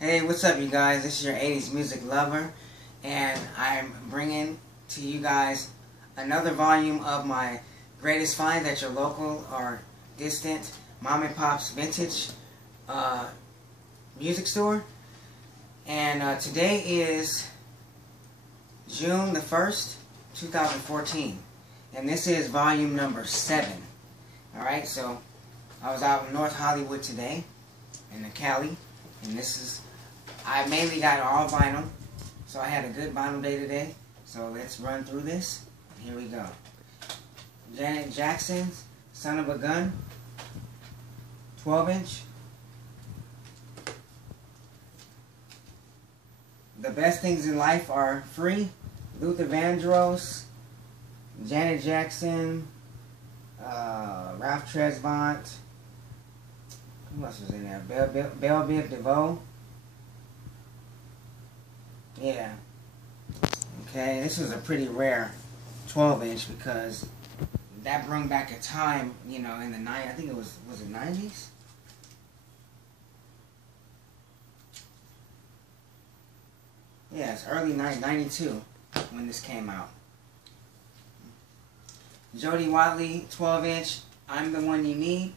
Hey, what's up, you guys? This is your 80s music lover, and I'm bringing to you guys another volume of my greatest finds at your local or distant mom and pop's vintage music store. And today is June the 1st, 2014, and this is volume number 7. Alright, so I was out in North Hollywood today, in the Cali, and I mainly got all vinyl, so I had a good vinyl day today. So let's run through this. Here we go. Janet Jackson's Son of a Gun, 12-inch. The Best Things in Life Are Free, Luther Vandross, Janet Jackson, Ralph Tresvant. Who else was in there? Belle Biv DeVoe. Yeah. Okay, this was a pretty rare 12-inch because that brought back a time, you know, in the 90s. I think it was it 90s? Yeah, it's early 92 when this came out. Jody Watley, 12-inch, I'm the One You Need.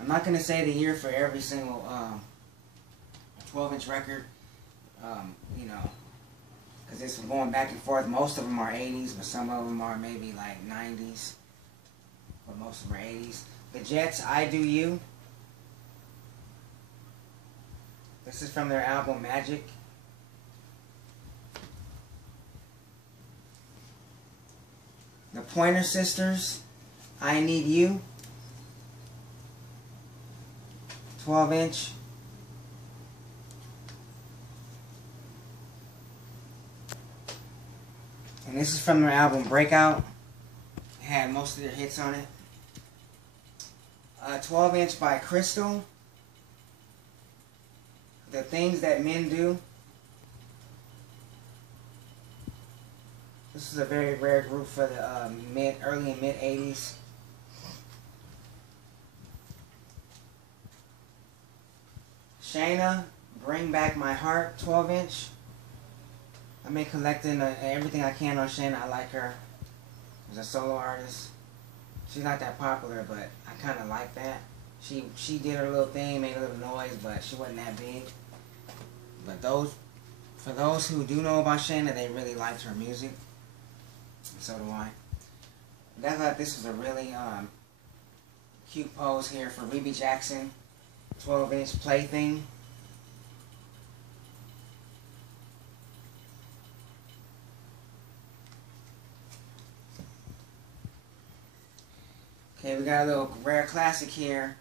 I'm not going to say the year for every single 12-inch record, you know, because it's going back and forth. Most of them are 80s, but some of them are maybe like 90s, but most of them are 80s. The Jets, I Do You. This is from their album Magic. The Pointer Sisters, I Need You. 12-inch. And this is from their album Breakout. It had most of their hits on it. 12-inch by Crystal. The Things That Men Do. This is a very rare group for the early and mid 80s. Shayna, Bring Back My Heart, 12-inch. I've been collecting everything I can on Shayna. I like her as a solo artist. She's not that popular, but I kind of like that. She did her little thing, made a little noise, but she wasn't that big. But for those who do know about Shayna, they really liked her music. And so do I. I thought this was a really cute pose here for Ruby Jackson. 12-inch Plaything. Okay, we got a little rare classic here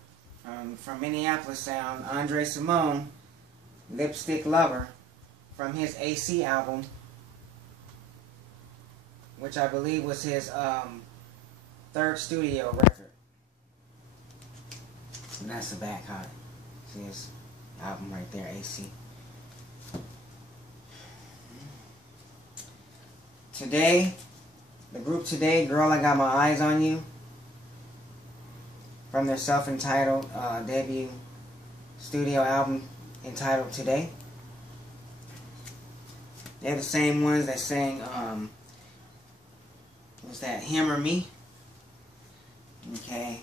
from Minneapolis Sound, Andre Simone, Lipstick Lover, from his AC album, which I believe was his third studio record. And that's the back, huh? See his album right there, AC. Today, the group Today, Girl, I Got My Eyes on You, from their self-entitled debut studio album entitled Today. They're the same ones that sang, what's that, Him or Me? Okay.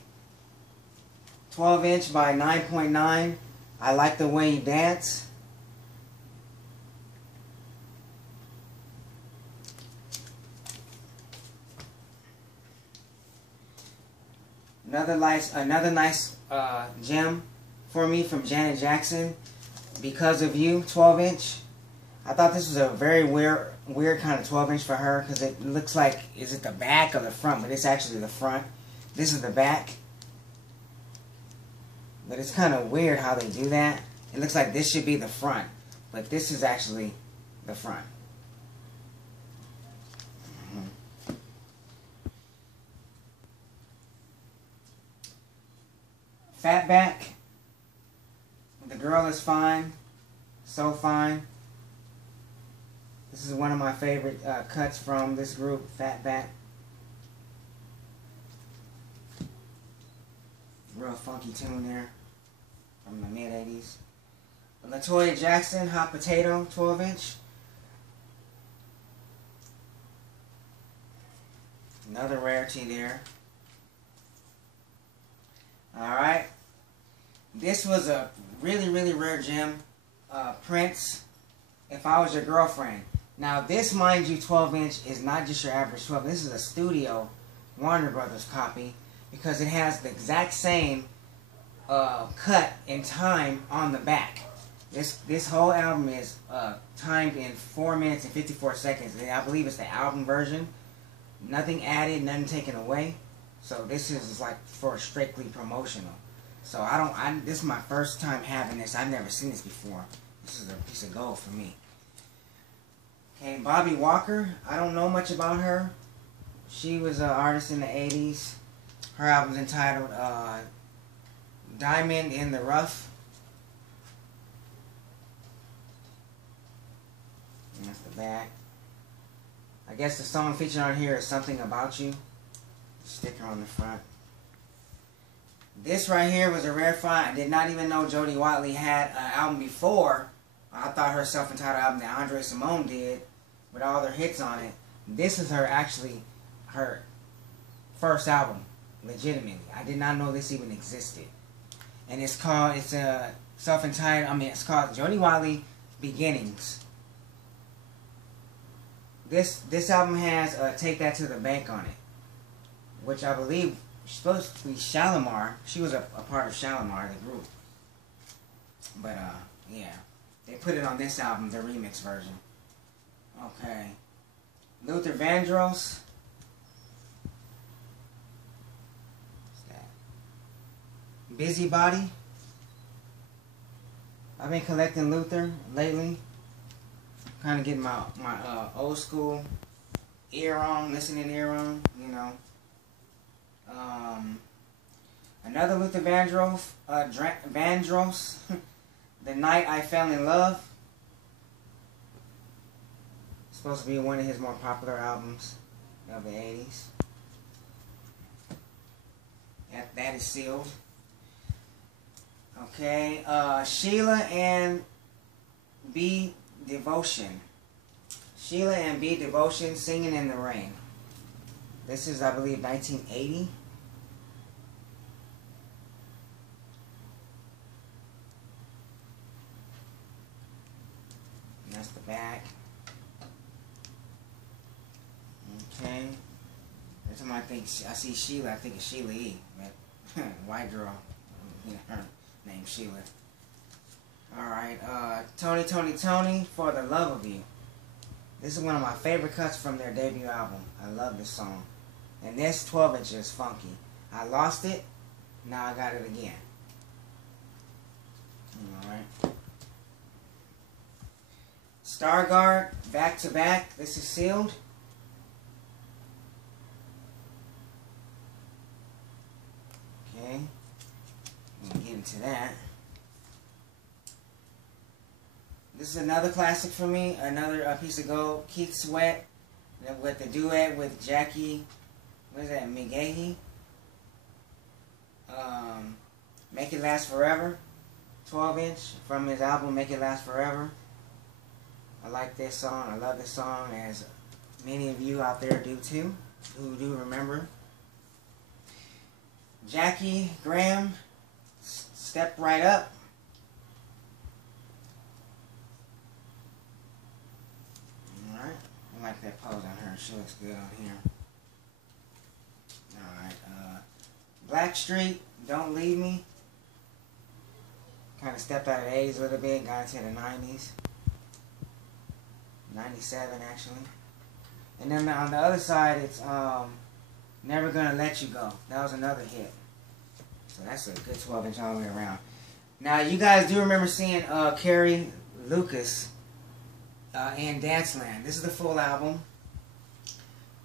12-inch by 9.9, I Like the Way You Dance. Another nice gem for me from Janet Jackson, Because of You, 12-inch. I thought this was a very weird kind of 12-inch for her because it looks like, is it the back or the front? But it's actually the front. This is the back. But it's kind of weird how they do that. It looks like this should be the front, but this is actually the front. Fatback, The Girl Is Fine, So Fine. This is one of my favorite cuts from this group, Fatback. real funky tune there from the mid-80s. LaToya Jackson, Hot Potato, 12-inch. Another rarity there. Alright. This was a really, really rare gem. Prince, If I Was Your Girlfriend. Now this, mind you, 12-inch is not just your average 12. This is a studio Warner Brothers copy because it has the exact same cut and time on the back. This whole album is timed in 4 minutes and 54 seconds. And I believe it's the album version. Nothing added, nothing taken away. So this is like for strictly promotional. So this is my first time having this. I've never seen this before. This is a piece of gold for me. Okay, Bobby Walker. I don't know much about her. She was an artist in the 80s. Her album's entitled Diamond in the Rough. And that's the back. I guess the song featured on here is Something About You. Sticker on the front. This right here was a rare find. I did not even know Jody Watley had an album before. I thought her self-entitled album that Andre Simone did with all their hits on it. This is her first album, legitimately. I did not know this even existed. And it's a self-entitled, it's called Jody Watley Beginnings. This album has Take That to the Bank on it, which I believe is supposed to be Shalimar. She was a part of Shalimar, the group. But, yeah. They put it on this album, the remix version. Okay. Luther Vandross. What's that? Busybody. I've been collecting Luther lately. Kind of getting my old school listening ear on, you know. Another Luther Vandross, The Night I Fell in Love. Supposed to be one of his more popular albums of the 80s. That is sealed. Okay, Sheila and B. Devotion. Sheila and B. Devotion, Singing in the Rain. This is, I believe, 1980. And that's the back. Okay. Every time I see Sheila, I think of Sheila E. But white girl, her name Sheila. Alright, Tony, For the Love of You. This is one of my favorite cuts from their debut album. I love this song. And this 12-inch is funky. I lost it, now I got it again. Alright. Stargard, Back to Back. This is sealed. Okay. We'll get into that. This is another classic for me. Another piece of gold. Keith Sweat with the duet with Jackie. What is that? McGahee. Make It Last Forever. 12-inch from his album Make It Last Forever. I like this song. I love this song, as many of you out there do too, who do remember. Jackie Graham, Step Right Up. Alright, I like that pose on her. She looks good on here. Alright, Blackstreet, Don't Leave Me. Kind of stepped out of the 80s a little bit, got into the 90s. 97 actually. And then on the other side, it's Never Gonna Let You Go. That was another hit. So that's a good 12-inch all the way around. Now, you guys do remember seeing Carrie Lucas in Danceland. This is the full album.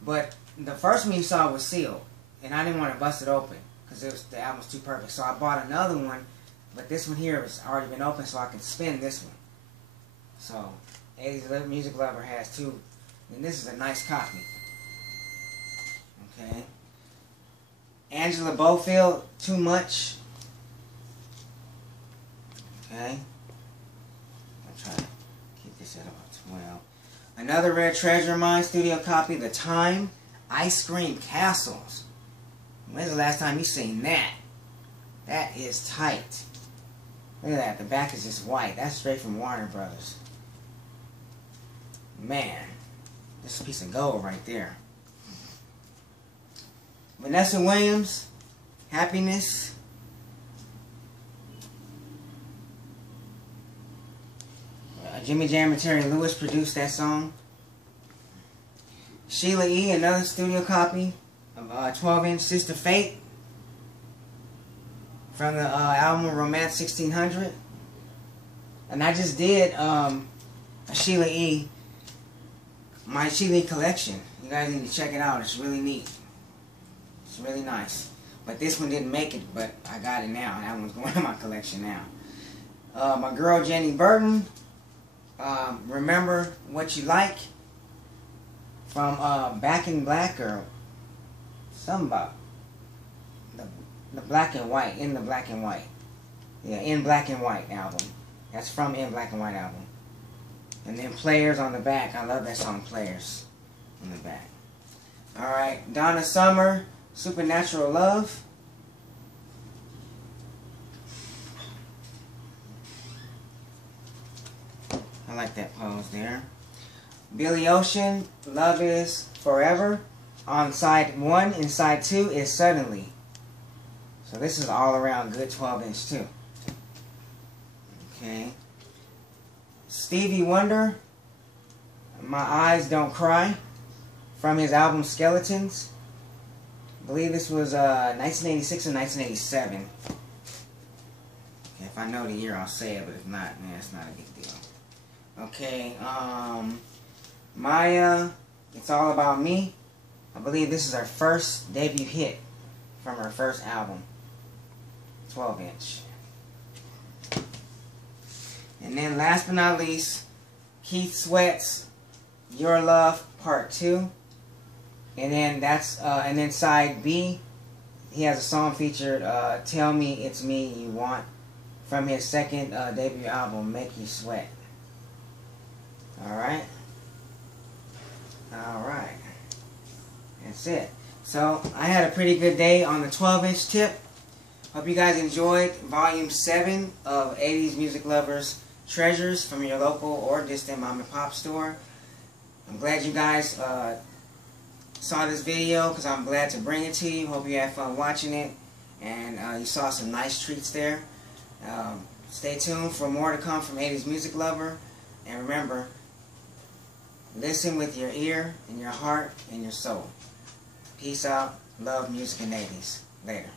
But the first one you saw was sealed. And I didn't want to bust it open because the album was too perfect. So I bought another one. But this one here has already been open, so I can spin this one. So, 80s Music Lover has two. And this is a nice copy. Okay. Angela Bofield, Too Much. Okay. I'll try to keep this at about 12. Another rare treasure of mine, studio copy, The Time Ice Cream Castles. When's the last time you seen that? That is tight. Look at that. The back is just white. That's straight from Warner Brothers. Man, this is a piece of gold right there. Vanessa Williams, Happiness. Jimmy Jam and Terry Lewis produced that song. Sheila E., another studio copy of 12-inch Sister Fate from the album Romance 1600. And I just did a Sheila E., my Sheila E. collection. You guys need to check it out. It's really neat. It's really nice. But this one didn't make it, but I got it now. That one's going in my collection now. My girl Jenny Burton, Remember What You Like, from Back in Black, or something about the Black and White, In the Black and White. Yeah, In Black and White album. That's from In Black and White album. And then Players on the back. I love that song, Players, on the back. Alright, Donna Summer, Supernatural Love. I like that pose there. Billy Ocean, Love Is Forever. On side 1 and side 2 is Suddenly. So this is all around good 12-inch too. Okay. Stevie Wonder, My Eyes Don't Cry, from his album Skeletons. I believe this was 1986 or 1987. If I know the year, I'll say it, but if not, man, it's not a big deal. Okay, Maya, It's All About Me. I believe this is her first debut hit from her first album, 12-inch. And then last but not least, Keith Sweat's Your Love Part 2. And then that's and then side B, he has a song featured, Tell Me It's Me You Want, from his second debut album, Make You Sweat. Alright. Alright. That's it. So, I had a pretty good day on the 12-inch tip. Hope you guys enjoyed Volume 7 of 80s Music Lovers Treasures from your local or distant mom and pop store. I'm glad you guys saw this video, because I'm glad to bring it to you. Hope you had fun watching it, and you saw some nice treats there. Stay tuned for more to come from 80s Music Lover, and remember, listen with your ear and your heart and your soul. Peace out. Love, music, and 80s. Later.